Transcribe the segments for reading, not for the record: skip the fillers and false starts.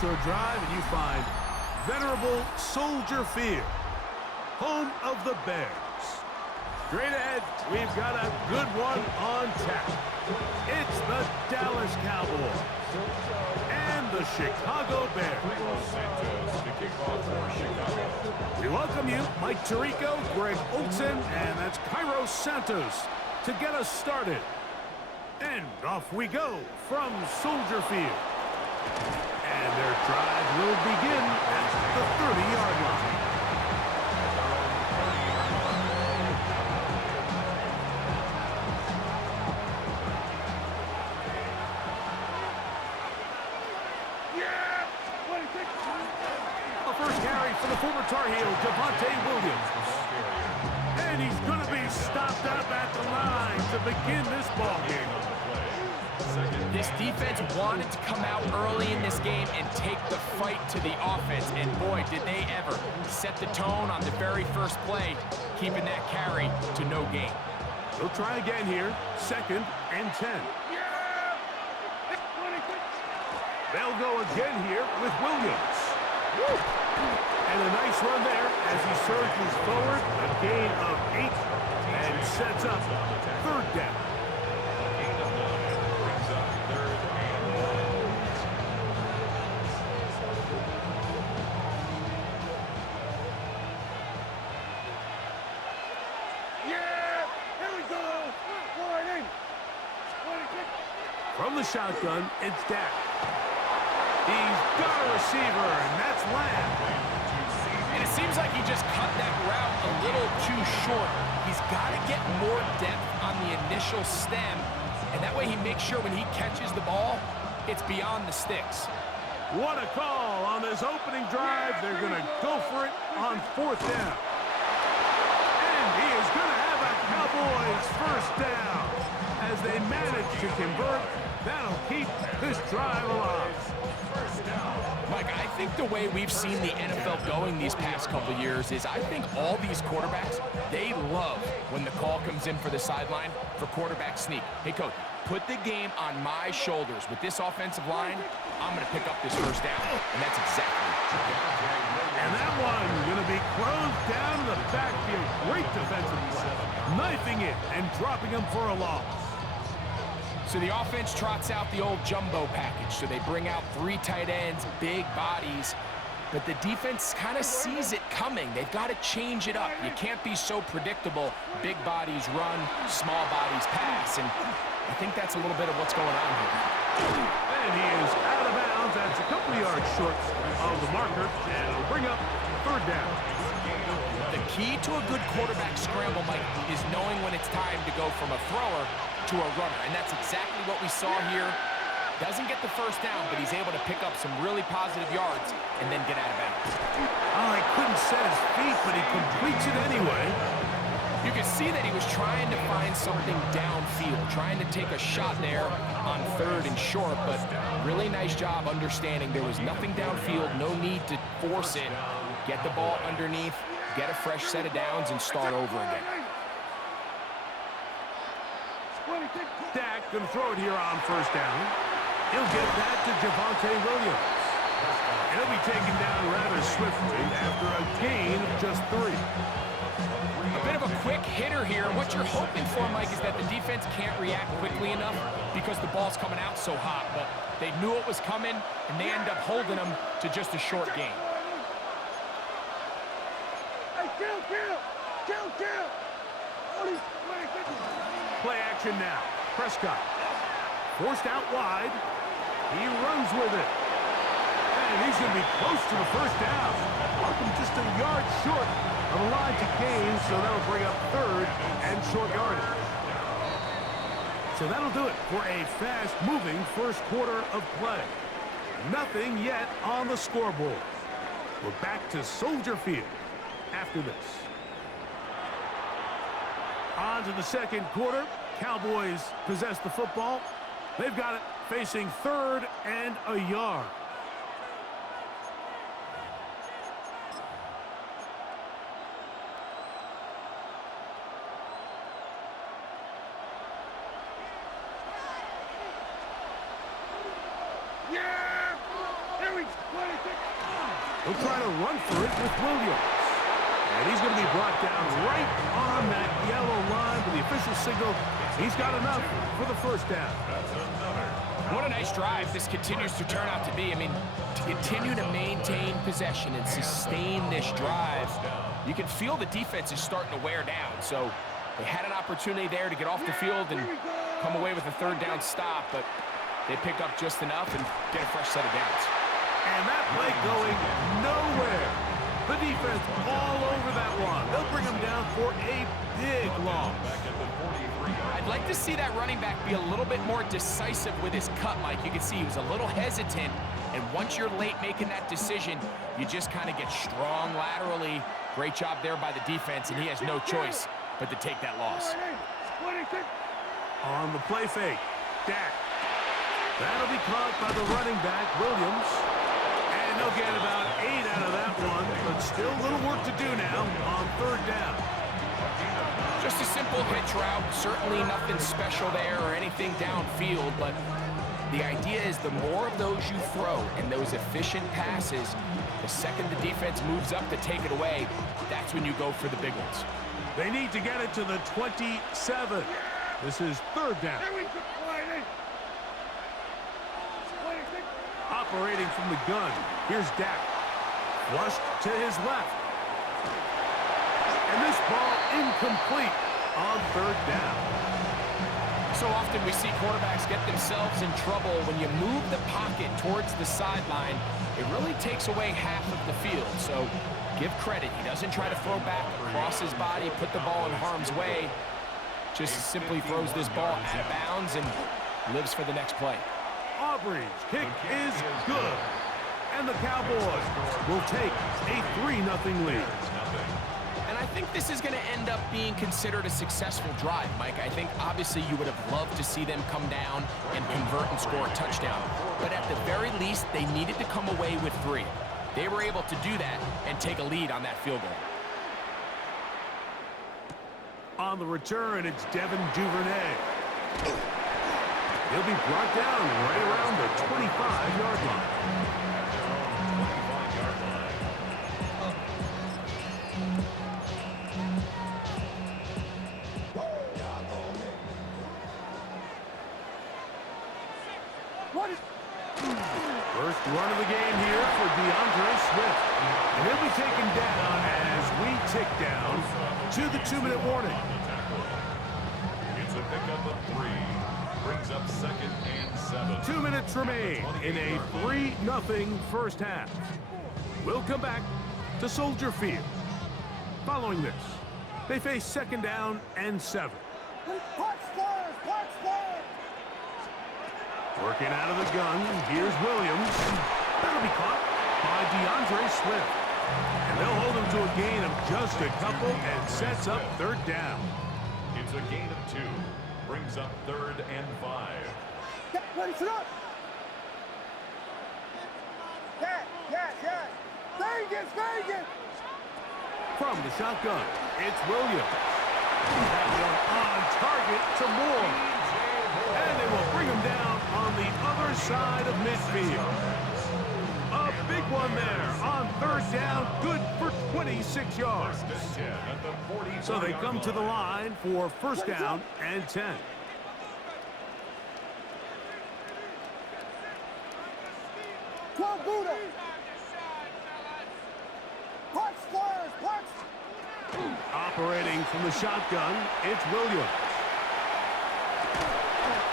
Short drive, and you find venerable Soldier Field, home of the Bears. Straight ahead, we've got a good one on tap. It's the Dallas Cowboys and the Chicago Bears. We welcome you, Mike Tirico, Greg Olsen, and that's Cairo Santos to get us started. And off we go from Soldier Field. And their drive will begin at the 30-yard line. A first carry for the former Tar Heel, Javonte Williams. And he's going to be stopped up at the line to begin this ball game. This defense wanted to come out early in this game and take the fight to the offense, and boy, did they ever set the tone on the very first play, keeping that carry to no gain. They'll try again here, 2nd and 10. They'll go again here with Williams. And a nice run there as he surges forward, a gain of 8, and sets up 3rd down. From the shotgun, it's Dak. He's got a receiver, and that's Lamb. And it seems like he just cut that route a little too short. He's got to get more depth on the initial stem, and that way he makes sure when he catches the ball, it's beyond the sticks. What a call on this opening drive. They're going to go for it on 4th down. And he is going to have a Cowboys first down. As they manage to convert, that'll keep this drive alive. Mike, I think the way we've seen the NFL going these past couple years is I think all these quarterbacks, they love when the call comes in for the sideline for quarterback sneak. Hey, coach, put the game on my shoulders. With this offensive line, I'm going to pick up this first down, and that's exactly it. And that one going to be closed down in the backfield. Great defensive play. Knifing it and dropping him for a loss. So the offense trots out the old jumbo package. So they bring out 3 tight ends, big bodies, but the defense kind of sees it coming. They've got to change it up. You can't be so predictable. Big bodies run, small bodies pass, and I think that's a little bit of what's going on here. And he is out of bounds. That's a couple of yards short of the marker, and it'll bring up 3rd down. The key to a good quarterback scramble, Mike, is knowing when it's time to go from a thrower to a runner, and that's exactly what we saw here. Doesn't get the first down, but he's able to pick up some really positive yards and then get out of bounds. Oh, he couldn't set his feet, but he completes it anyway. You can see that he was trying to find something downfield, trying to take a shot there on 3rd and short, but really nice job understanding there was nothing downfield, no need to force it. Get the ball underneath, get a fresh set of downs, and start over again. Dak going to throw it here on 1st down. He'll get that to Javonte Williams. And he'll be taken down rather swiftly after a gain of just 3. A bit of a quick hitter here. What you're hoping for, Mike, is that the defense can't react quickly enough because the ball's coming out so hot. But they knew it was coming, and they end up holding them to just a short gain. Play action now. Prescott forced out wide. He runs with it. And he's going to be close to the first down. Welcome just a yard short of a line to gain, so that'll bring up 3rd and short yardage. So that'll do it for a fast-moving first quarter of play. Nothing yet on the scoreboard. We're back to Soldier Field after this. On to the 2nd quarter. Cowboys possess the football. They've got it facing 3rd and a yard. He'll try to run for it with Williams. And he's going to be brought down right on that yellow line with the official signal. He's got enough for the first down. What a nice drive this continues to turn out to be. I mean, to continue to maintain possession and sustain this drive, you can feel the defense is starting to wear down. So they had an opportunity there to get off the field and come away with a third down stop, but they pick up just enough and get a fresh set of downs. And that play going nowhere. The defense all over that one. They'll bring him down for a big loss. I'd like to see that running back be a little bit more decisive with his cut, Mike. You can see he was a little hesitant, and once you're late making that decision, you just kind of get strong laterally. Great job there by the defense, and he has no choice but to take that loss. On the play fake, Dak. That'll be caught by the running back, Williams. And they'll get about 8 out of that one, but still a little work to do now on third down. Just a simple hitch route. Certainly nothing special there or anything downfield, but the idea is the more of those you throw and those efficient passes, the second the defense moves up to take it away, that's when you go for the big ones. They need to get it to the 27. This is third down. Operating from the gun, here's Dak. Flushed to his left. And this ball incomplete on third down. So often we see quarterbacks get themselves in trouble when you move the pocket towards the sideline. It really takes away half of the field. So give credit. He doesn't try to throw back across his body, put the ball in harm's way. Just simply throws this ball out of bounds and lives for the next play. Aubrey's kick is good. And the Cowboys will take a 3-0 lead. And I think this is going to end up being considered a successful drive, Mike. I think obviously you would have loved to see them come down and convert and score a touchdown. But at the very least, they needed to come away with 3. They were able to do that and take a lead on that field goal. On the return, it's Devin Duvernay. He'll be brought down right around the 25-yard line. First run of the game here for DeAndre Swift. And he'll be taken down as we tick down to the 2-minute warning. It's a pickup of 3. Brings up 2nd and 7. 2 minutes remain in a 3-0 first half. We'll come back to Soldier Field. Following this, they face 2nd down and 7. Working out of the gun, here's Williams. That'll be caught by DeAndre Swift. And they'll hold him to a gain of just a couple and sets up third down. It's a gain of 2. Brings up 3rd and 5. Ready, sit up. Yes. Vegas. From the shotgun, it's Williams. That one on target to Moore. And they will bring him down on the other side of midfield. A big one there on third down, good for 26 yards. So they come to the line for first down and 10. Operating from the shotgun, it's Williams.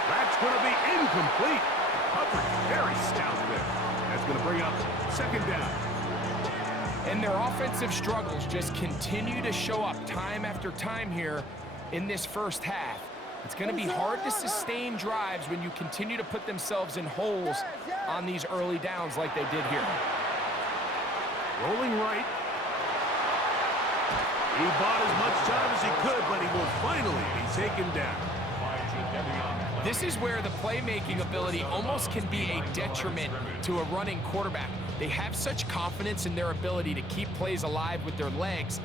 That's going to be incomplete. Coverage very stout there. That's going to bring up 2nd down. And their offensive struggles just continue to show up time after time here in this first half. It's going to be hard to sustain drives when you continue to put themselves in holes on these early downs like they did here. Rolling right. He bought as much time as he could, but he will finally be taken down. This is where the playmaking ability almost can be a detriment to a running quarterback. They have such confidence in their ability to keep plays alive with their legs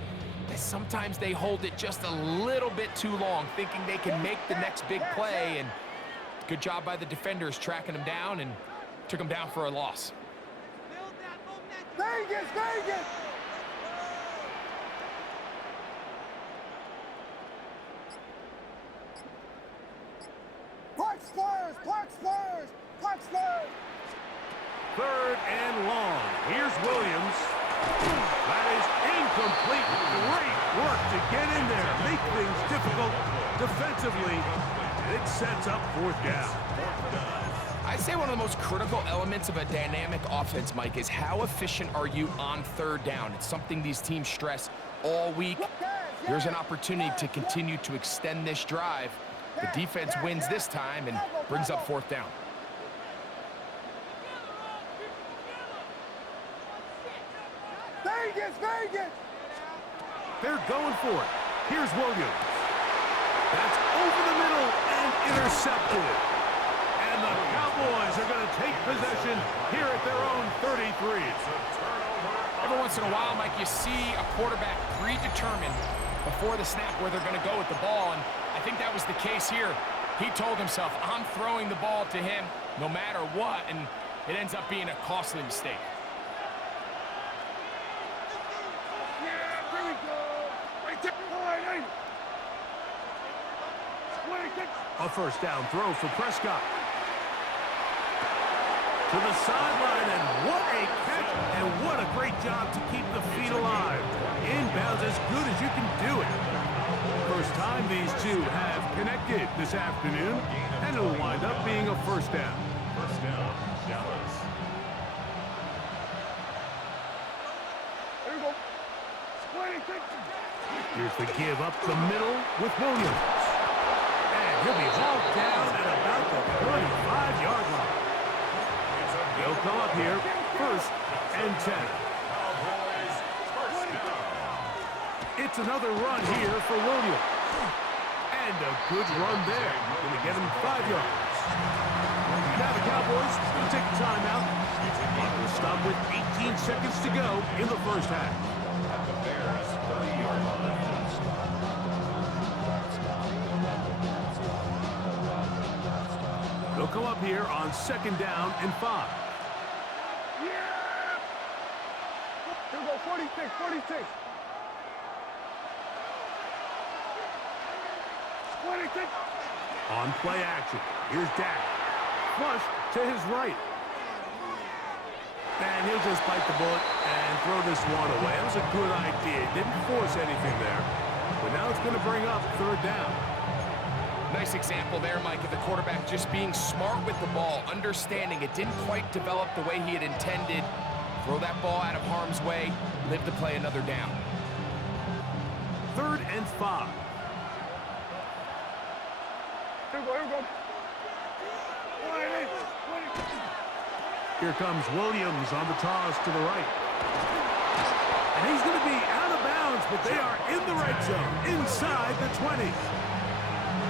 that sometimes they hold it just a little bit too long, thinking they can make the next big play. And good job by the defenders tracking him down and took him down for a loss. Vegas! Vegas, Vegas! Park Spurs, Park Spurs, Park Spurs! Third and long. Here's Williams. That is incomplete. Great work to get in there. Make things difficult defensively. It sets up fourth down. I'd say one of the most critical elements of a dynamic offense, Mike, is how efficient are you on third down? It's something these teams stress all week. Here's an opportunity to continue to extend this drive. The defense wins this time and brings up fourth down. Vegas, Vegas! They're going for it. Here's Williams. That's over the middle and intercepted. And the Cowboys are going to take possession here at their own 33. Every once in a while, Mike, you see a quarterback predetermined before the snap where they're going to go with the ball, and I think that was the case here. He told himself, I'm throwing the ball to him no matter what, and it ends up being a costly mistake. Yeah, here we go! Right there, line, A first down throw for Prescott. To the sideline, and what a catch, and what a great job to keep the feet alive. Inbounds as good as you can do it. First time these two have connected this afternoon, and it'll wind up being a first down. First down, Dallas. Here we go. Here's the give up the middle with Williams. And he'll be hauled down at about the 35-yard line. They'll come up here, first and 10. Cowboys, first down. It's another run here for Williams. And a good run there. Going to get him 5 yards. Now the Cowboys will take a timeout. Clock will stop with 18 seconds to go in the first half. At the Bears' 30-yard line. They'll come up here on second down and 5. Yeah! Here we go, 46, 46. 46. On play action, here's Dak. Flush to his right. And he'll just bite the bullet and throw this one away. That was a good idea. Didn't force anything there. But now it's going to bring up third down. Nice example there, Mike, of the quarterback just being smart with the ball, understanding it didn't quite develop the way he had intended. Throw that ball out of harm's way, live to play another down. Third and 5. Here we go, here we go. 20. Here comes Williams on the toss to the right. And he's going to be out of bounds, but they are in the red zone, inside the 20.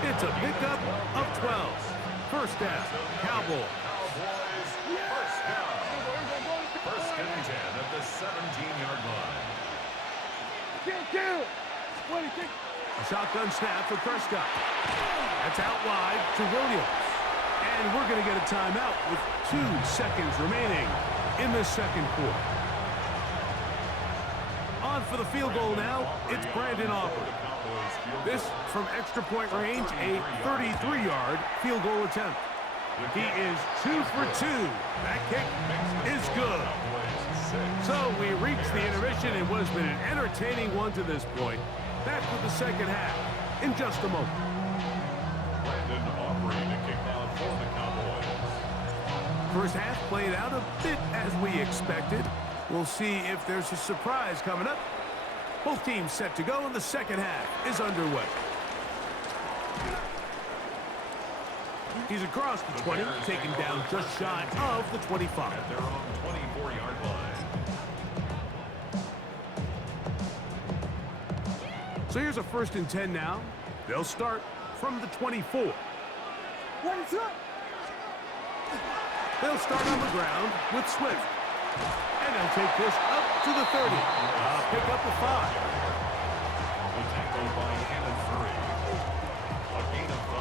It's a pickup of 12. First down, Cowboys. Cowboys, first down. First and 10 at the 17-yard line. Kill. 26. A shotgun snap for Prescott. That's out wide to Williams. And we're going to get a timeout with 2 seconds remaining in the second quarter. On for the field goal now, it's Brandon Aubrey. This from extra point range, a 33-yard field goal attempt. He is 2 for 2. That kick is good. So we reach the intermission in what has been an entertaining one to this point. Back with the second half in just a moment. Brandon Aubrey to kick off for the Cowboys. First half played out a bit as we expected. We'll see if there's a surprise coming up. Both teams set to go, and the second half is underway. He's across the 20, taken down just shy of the 25. At their own 24-yard line. So here's a first and 10 now. They'll start from the 24. What is up? They'll start on the ground with Swift. And they'll take this up to the 30. Pick up a 5. The tackle by Cannon 3. A gain of 5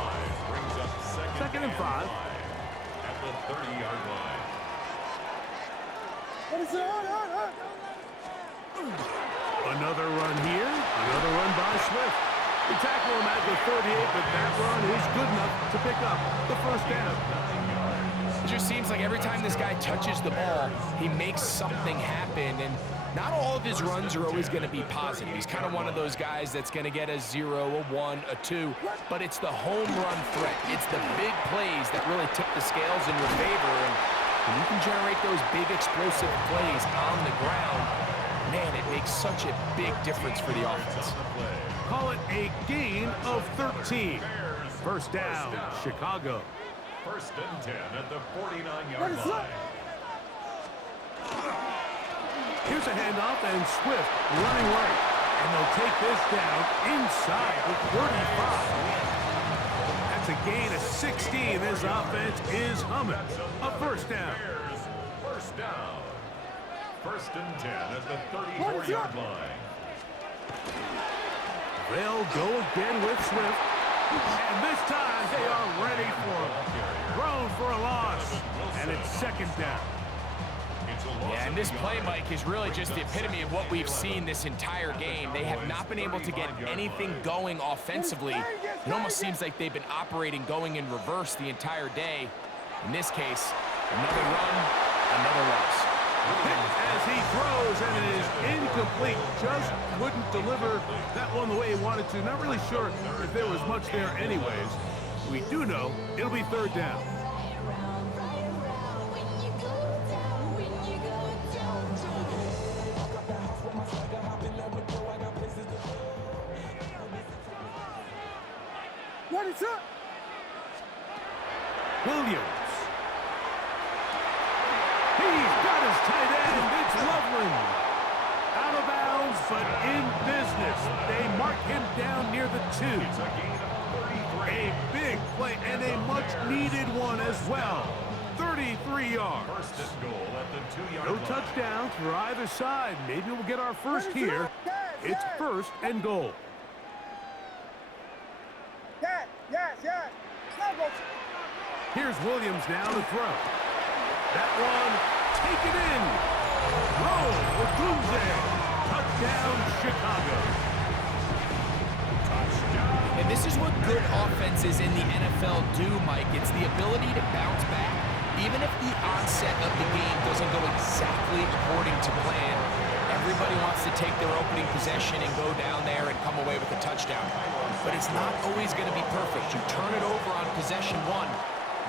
brings up second and 5. At the 30-yard line. What is it? Another run here. Another run by Swift. They tackle him at the 38, but that run is good enough to pick up the first down. It just seems like every time this guy touches the ball, he makes something happen, and not all of his runs are always going to be positive. He's kind of one of those guys that's going to get a 0, a 1, a 2, but it's the home run threat. It's the big plays that really tip the scales in your favor, and when you can generate those big explosive plays on the ground, man, it makes such a big difference for the offense. Call it a gain of 13. First down, Chicago. First and 10 at the 49-yard line. Here's a handoff, and Swift running right. And they'll take this down inside the 35. That's a gain of 16. This offense is humming. A first down. First down. First and 10 at the 34-yard line. They'll go again with Swift. And this time they are ready for him. Thrown for a loss. And it's second down. Yeah, and this play, Mike, is really just the epitome of what we've seen this entire game. They have not been able to get anything going offensively. It almost seems like they've been operating going in reverse the entire day. In this case, another run, another loss. As he throws, and it is incomplete. Just couldn't deliver that one the way he wanted to. Not really sure if there was much there anyways. We do know it'll be third down. What is it? Williams. He's got his tight end. It's Loveland. Out of bounds, but in business. They mark him down near the 2. A big play and a much-needed one as well. 33 yards. First and goal at the 2-yard No line. touchdowns for either side. Maybe we'll get our first here. It's first and goal. Yes. Here's Williams now to throw. That one, taken in. Roll with Doomsday. Touchdown, Chicago. And this is what good offenses in the NFL do, Mike. It's the ability to bounce back. Even if the onset of the game doesn't go exactly according to plan, everybody wants to take their opening possession and go down there and come away with a touchdown. But it's not always going to be perfect. You turn it over on possession 1.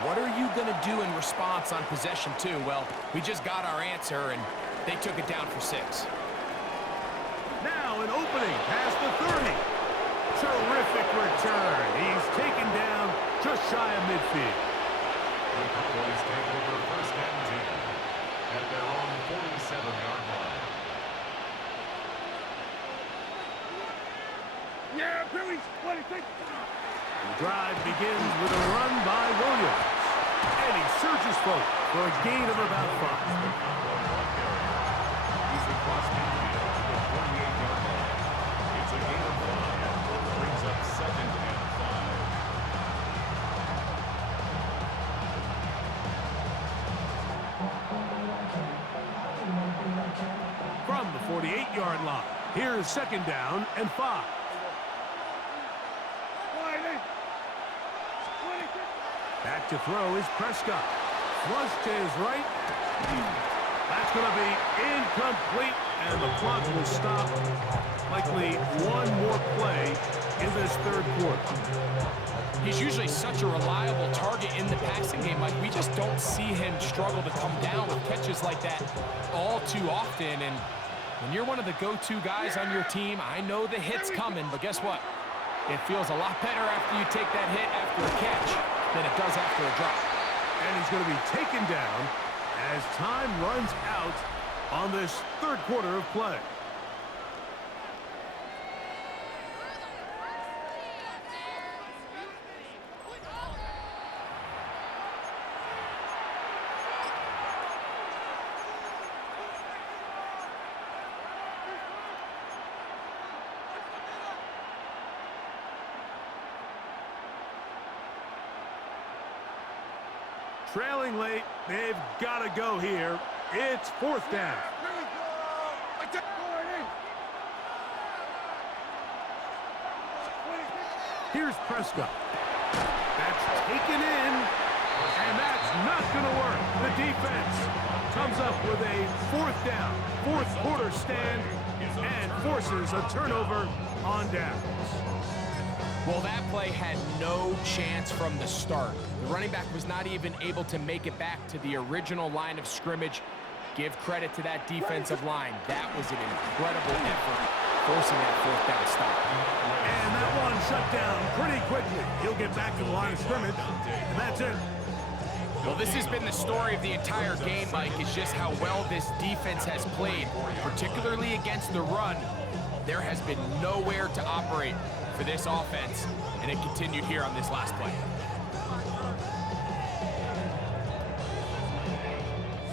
What are you going to do in response on possession 2? Well, we just got our answer, and they took it down for 6. Now an opening past the 30. Terrific return. He's taken down just shy of midfield. The Cowboys take over first and 10 at their own 47-yard line. Yeah, Billy. What do you think? The drive begins with a run by Williams. And he surges forward for a gain of about 5. He's across midfield to the 48-yard line. It's a gain of 5. Brings up second and 5. From the 48-yard line, here's second down and 5. Back to throw is Prescott. Flush to his right. That's going to be incomplete, and the clock will stop. Likely one more play in this third quarter. He's usually such a reliable target in the passing game. Like, we just don't see him struggle to come down with catches like that all too often. And when you're one of the go-to guys on your team, I know the hit's coming, but guess what? It feels a lot better after you take that hit after a catch than it does after a drop. And he's going to be taken down as time runs out on this third quarter of play. Trailing late, they've got to go here. It's fourth down. Here we go. I take point 8. Here's Prescott. That's taken in, and that's not going to work. The defense comes up with a fourth down, fourth quarter stand, and forces a turnover on downs. Well, that play had no chance from the start. The running back was not even able to make it back to the original line of scrimmage. Give credit to that defensive line. That was an incredible effort, forcing that fourth down stop. And that one shut down pretty quickly. He'll get back to the line of scrimmage, and that's it. Well, this has been the story of the entire game, Mike. It's just how well this defense has played, particularly against the run. There has been nowhere to operate for this offense, and it continued here on this last play.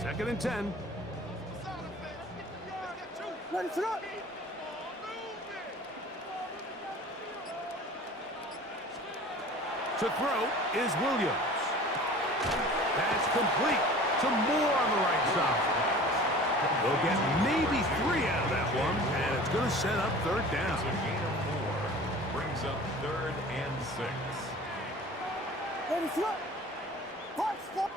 Second and 10. Ready, set up. To throw is Williams. That's complete to Moore on the right side. They'll get maybe 3 out of that one, and it's going to set up third down. It's a gain of 4. Brings up 3rd and 6. Ready, set up. Hot stop.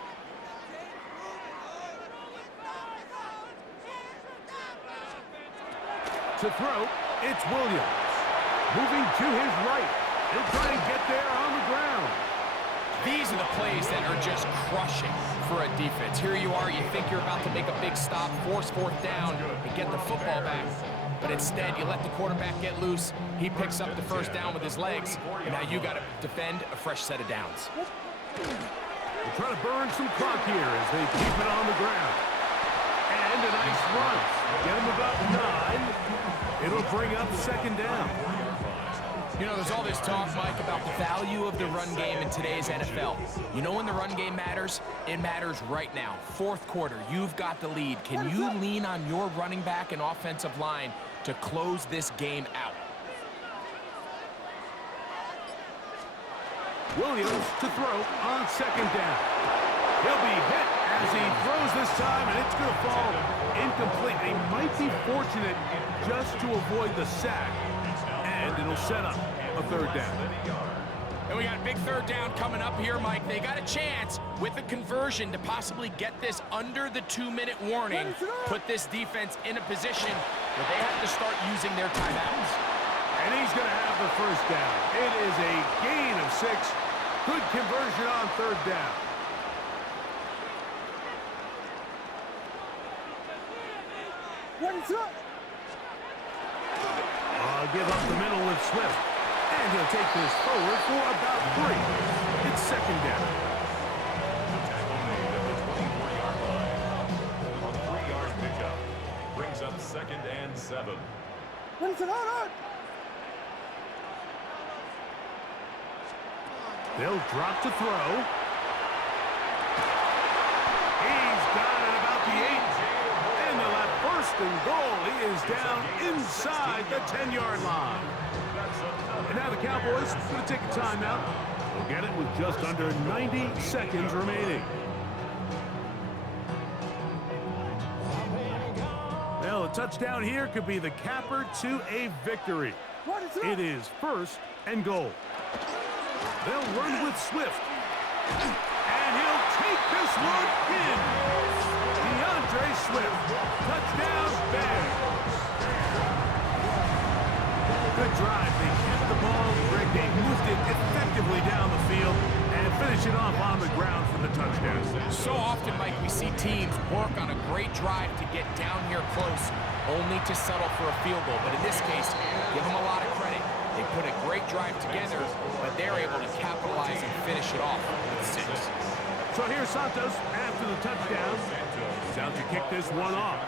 To throw, it's Williams. Moving to his right. He'll try and get there on the ground. These are the plays that are just crushing for a defense. Here you are, you think you're about to make a big stop, force fourth down, and get the football back. But instead, you let the quarterback get loose. He picks up the first down with his legs, and now you got to defend a fresh set of downs. They're trying to burn some clock here as they keep it on the ground. And a nice run. Get him about 9. It'll bring up second down. You know, there's all this talk, Mike, about the value of the run game in today's NFL. You know when the run game matters? It matters right now. Fourth quarter, you've got the lead. Can you lean on your running back and offensive line to close this game out? Williams to throw on second down. He'll be hit as he throws this time, and it's going to fall incomplete. They might be fortunate just to avoid the sack, and it'll set up a third down. And we got a big third down coming up here, Mike. They got a chance with a conversion to possibly get this under the 2-minute warning, put this defense in a position where they have to start using their timeouts. And he's going to have the first down. It is a gain of 6. Good conversion on third down. Ready, set up. Give up the middle with Swift. And he'll take this forward for about 3. It's second down. The tackle made at the 24-yard line. On a 3-yard pickup. Brings up 2nd and 7. Ready, set up. They'll drop to throw. He's got it about the 8. And they'll have first and goal. He is down inside the 10-yard line. And now the Cowboys going to take a timeout. They'll get it with just under 90 seconds remaining. Well, a touchdown here could be the capper to a victory. It is first and goal. They'll run with Swift. And he'll take this one in. DeAndre Swift. Touchdown, Bears. Good drive. They kept the ball. They moved it effectively down the field and finish it off on the ground for the touchdown. So often, Mike, we see teams work on a great drive to get down here close, only to settle for a field goal. But in this case, give them a lot of credit. They put a great drive together, but they're able to capitalize and finish it off with 6. So here's Santos after the touchdown. He's out to kick this one off.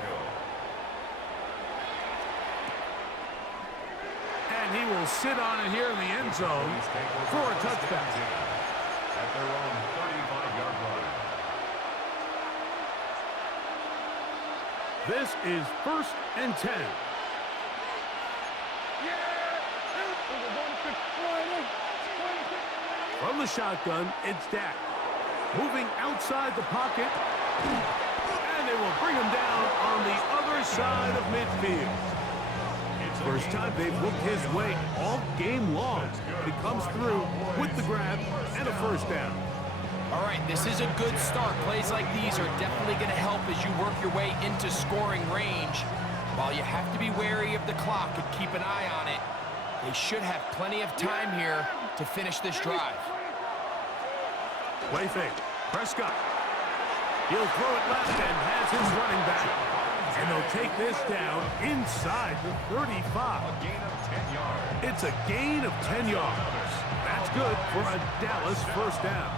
And he will sit on it here in the end zone for a touchdown. At their own 35-yard line. This is first and 10. From the shotgun, it's Dak. Moving outside the pocket. And they will bring him down on the other side of midfield. First time they've looked his way all game long. He comes through with the grab and a first down. All right, this is a good start. Plays like these are definitely going to help as you work your way into scoring range. While you have to be wary of the clock and keep an eye on it, they should have plenty of time here to finish this drive. Play fake. Prescott. He'll throw it left and has his running back. And they'll take this down inside the 35. A gain of 10 yards. It's a gain of 10 yards. That's good for a Dallas first down.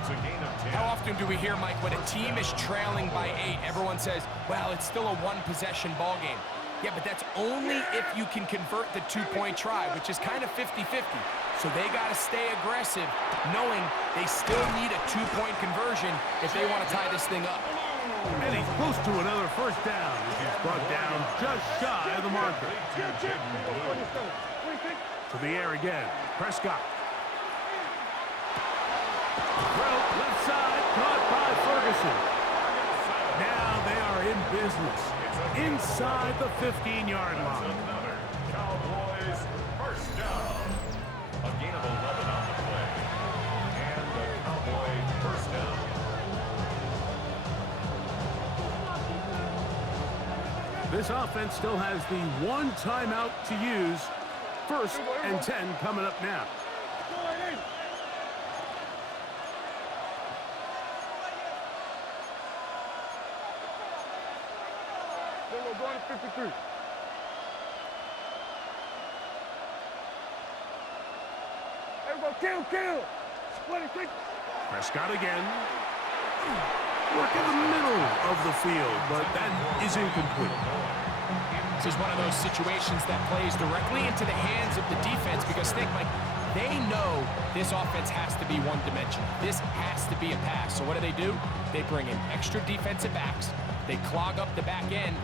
It's a gain of 10. How often do we hear, Mike, when a team is trailing by 8, everyone says, well, it's still a one-possession ball game. Yeah, but that's only if you can convert the two-point try, which is kind of 50-50. So they got to stay aggressive, knowing they still need a two-point conversion if they want to tie this thing up. And he's close to another first down as he's brought down just shy of the marker. To the air again. Prescott. Throw left side, caught by Ferguson. Now they are in business inside the 15-yard line. Another Cowboys first down. A gain of 11 on the play. And a Cowboy first down. This offense still has the one timeout to use. 1st and 10 coming up now. We're going to 53. Everybody kill. 26. Prescott again. Work in the middle of the field, but that is incomplete. This is one of those situations that plays directly into the hands of the defense because think, Mike, they know this offense has to be one-dimensional. This has to be a pass. So what do? They bring in extra defensive backs. They clog up the back end.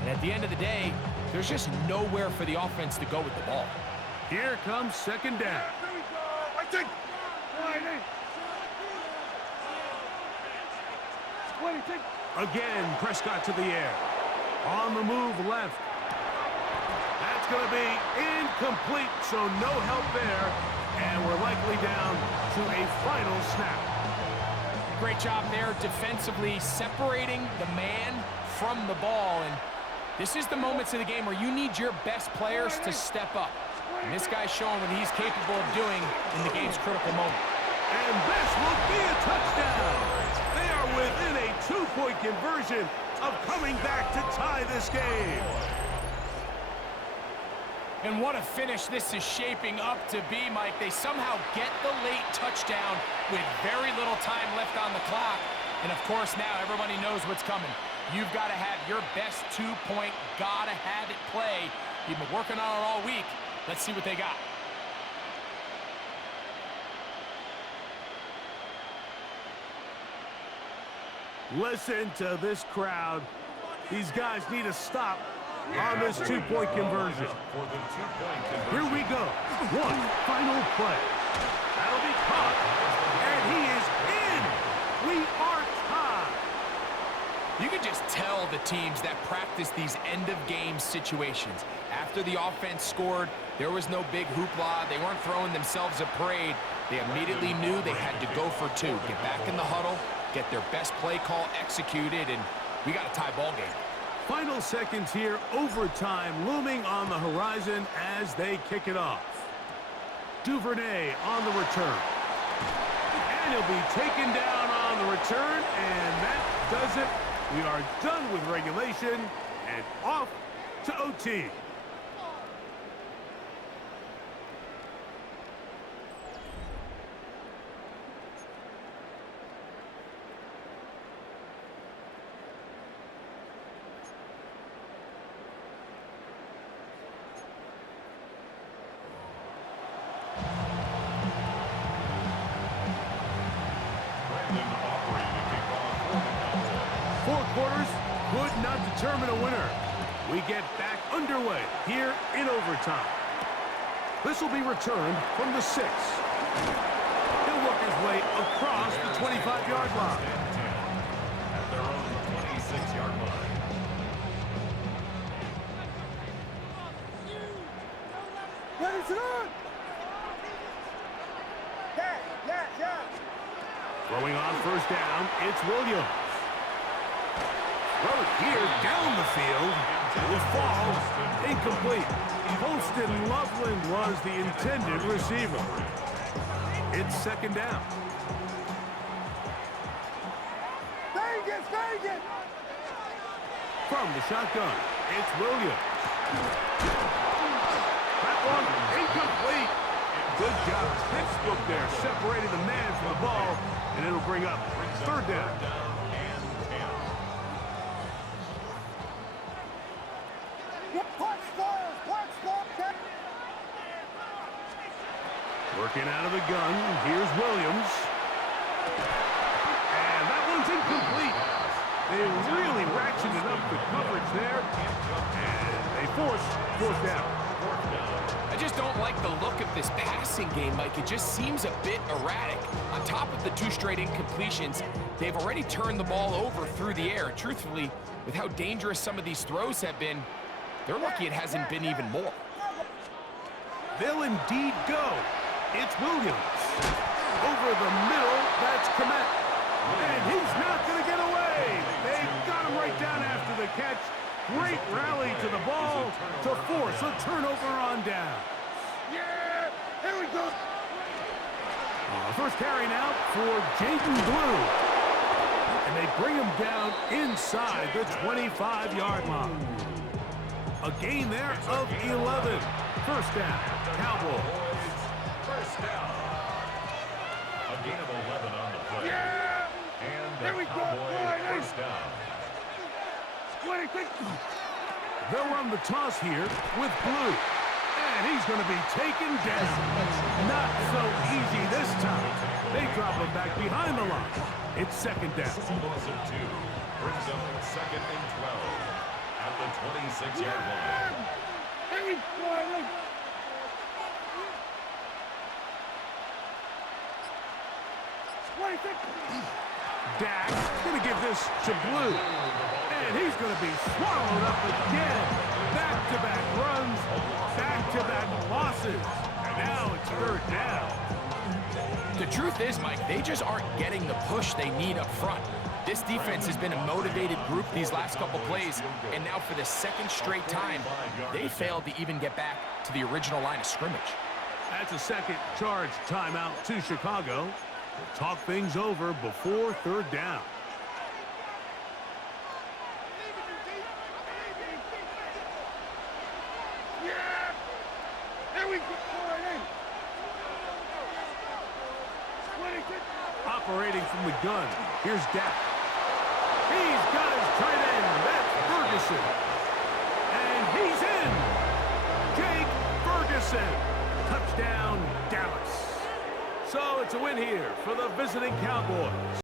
And at the end of the day, there's just nowhere for the offense to go with the ball. Here comes second down. Here we go. I take 26. Again, Prescott to the air. On the move left. That's going to be incomplete, so no help there. And we're likely down to a final snap. Great job there defensively separating the man from the ball. And this is the moments of the game where you need your best players to step up. And this guy's showing what he's capable of doing in the game's critical moment. And this will be a touchdown. They are within a two-point conversion of coming back to tie this game. And what a finish this is shaping up to be, Mike. They somehow get the late touchdown with very little time left on the clock. And of course now everybody knows what's coming. You've got to have your best two-point, gotta have it play. You've been working on it all week. Let's see what they got. Listen to this crowd. These guys need to stop on this two-point conversion. For the two-point conversion. Here we go. One final play. That'll be caught. And he is in. We are tied. You can just tell the teams that practice these end-of-game situations. After the offense scored, there was no big hoopla. They weren't throwing themselves a parade. They immediately knew they had to go for two. Get back in the huddle, get their best play call executed, and we got a tie ball game. Final seconds here, overtime looming on the horizon as they kick it off. Duvernay on the return. And he'll be taken down on the return, and that does it. We are done with regulation and off to OT. Four quarters would not determine a winner. We get back underway here in overtime. This will be returned from the 6. He'll work his way across the 25-yard line. At their own 26 Throwing on first down, it's Williams. Throw it here down the field. Will fall. Incomplete. Holston Loveland was the intended receiver. It's second down. From the shotgun, it's Williams. That one incomplete. Good job. Textbook there, separating the man from the ball, and it'll bring up third down. Working out of the gun, here's Williams. And that one's incomplete. They really ratcheted up the coverage there, and they force fourth down. I just don't like the look of this passing game, Mike. It just seems a bit erratic. On top of the 2 straight incompletions, they've already turned the ball over through the air. Truthfully, with how dangerous some of these throws have been, they're lucky it hasn't been even more. They'll indeed go. It's Williams. Over the middle, that's Kmet. And he's not going to get away. They got him right down after the catch. Great rally to the ball to force a turnover on down. Yeah, here we go. First carry now for Jaden Blue. And they bring him down inside the 25-yard line. A gain there of 11. First down, Cowboys. First down. A gain of 11 on the play. Yeah. And Here we the go. Cowboy first down. They'll run the toss here with Blue. And he's going to be taken down. Not so easy this time. They drop him back behind the line. It's second down. Loss of 2 brings up second and 12 at the 26-yard line. Here we go. Dak going to give this to Blue. And he's going to be swallowed up again. Back-to-back runs, back-to-back losses. And now it's third down. The truth is, Mike, they just aren't getting the push they need up front. This defense has been a motivated group these last couple plays, and now for the second straight time, they failed to even get back to the original line of scrimmage. That's a second charge timeout to Chicago. We'll talk things over before third down. Yeah. Here we go. Operating from the gun, here's Dak. He's got his tight end. That's Ferguson. And he's in. Jake Ferguson. Touchdown, Dallas. So it's a win here for the visiting Cowboys.